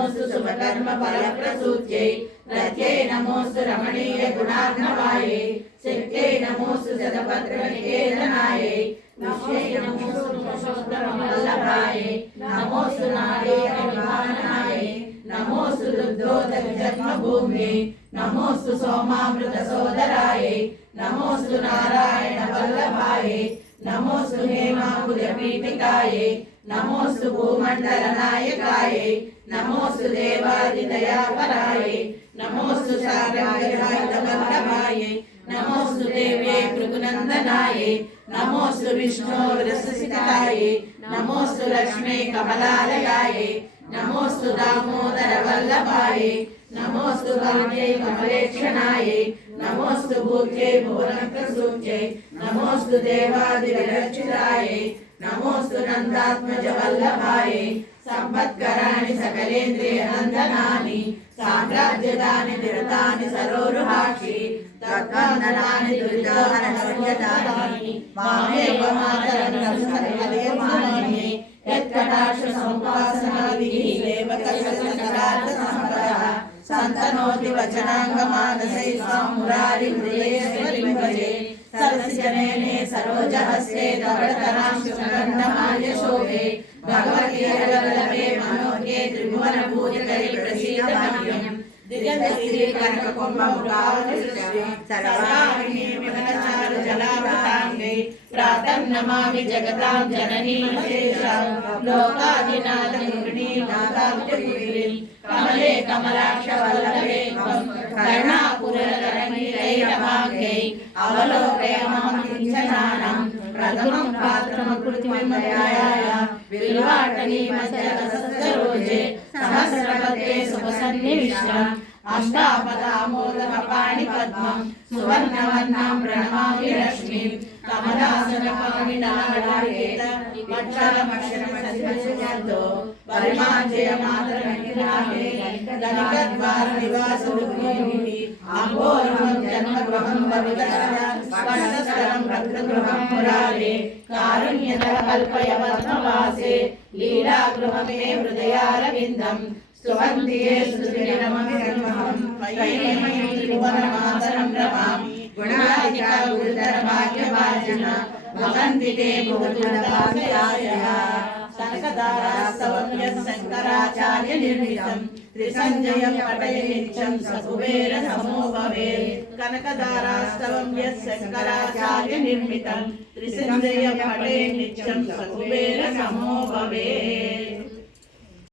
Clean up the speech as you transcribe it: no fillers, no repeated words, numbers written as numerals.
नमोस्तु शुभकर्म फलप्रसूत्यै रत्यै नमोस्तु रमणीय गुणार्णवायै शक्त्यै नमोस्तु शतपत्रनिकेतनायै विश्वै नमोस्तु पुरुषोत्तमवल्लभायै नमोस्तु नारीयनिवारणायै नमोस्तु दुग्धोदक जन्मभूम्यै नमोस्तु सोमामृतसोदरायै नमोस्तु नारायण वल्लभायै नमोस्तु हेमाम्बुजपीठिकायै नमोस्तु भूमण्डलनायकायै नमोस्तु देवादिदयापरायै नमोस्तु सारङ्गवल्लभायै नमोस्तु देव्यै भृगुनन्दनायै नमोस्तु विष्णोर्वृषसितायै नमोस्तु लक्ष्मी कमलालयायै नमोस्तु दामोदर वल्लभायै नमोस्तु काम्यै कमलेक्षणायै नमोस्तु भूत्यै भुवनप्रसूत्यै नमोस्तु देवादिविरचितायै नमोस्तु नन्दात्मज वल्लभायै संपत्कराणि सकलेन्द्रियनन्दनानि साम्राज्यदानि निरतानि सरोरुहाक्षि तद्वन्दनानि दुरितहरणशून्यदानि मामेव मातरं संस्करयमानये यत्कटाक्ष समुपासनादिः सेवकसकलार्थसम्पदः सन्तनोति वचनाङ्गमानसैः स्वां मुरारिं हृदयेश्वरीं भजे सरसिजनयने सरोजहस्ते धवलतरां सुगन्धमाल्यशोभे भगवती हरवल्लभे मनोज्ञे त्रिभुवनपूजितये प्रसीदमह्यम् दिगन्तश्रीकनककुम्भमुखावृष्टे सर्वाङ्गे विघ्नचारुजलावृताङ्गे प्रातं नमामि जगतां जननीं शेषां लोकाधिनाथगृहिणीं नाथाब्जपुरीं कमले कमलाक्षवल्लभे त्वं करुणापूरतरङ्गितैरभाग्यै अवलोकय मां किञ्चनानां प्रथमं पात्रमकृतिमयाय बिल्वाटनीमचलसरोजे सहस्रपत्रे शुभसन्निविष्टम् अष्टापदामोदकपाणिपद्मं सुवर्णवर्णां प्रणमामि रश्मिं कमलासनपाणिनाडायेत मक्षरमक्षरमसंजयन्तो परिमार्जयमातरमित्राहे दलितद्वारनिवासरुक्मिः अम्बोरुहं जन्मगृहं वरुदशरं भद्रगृहं मुरारे कारुण्यतः कल्पय पद्मवासे लीलागृहमे हृदयारविन्दम् स्तुवन्तिये स्तुतिरमभिर्महं वैमहीं त्रिभुवनमातरं रमामि गुणाधिका गुरुतरभाग्यभाजना भवन्ति ते भुवनदासयायः कनकदारास्तवं यत्शङ्कराचार्य निर्मितं त्रिसञ्जयं पठये नित्यं स कुबेरसमो भवेत् कनकदारास्तवं यत्शङ्कराचार्य निर्मितं त्रिसञ्जयं पठये नित्यं स कुबेरसमो भवेत्।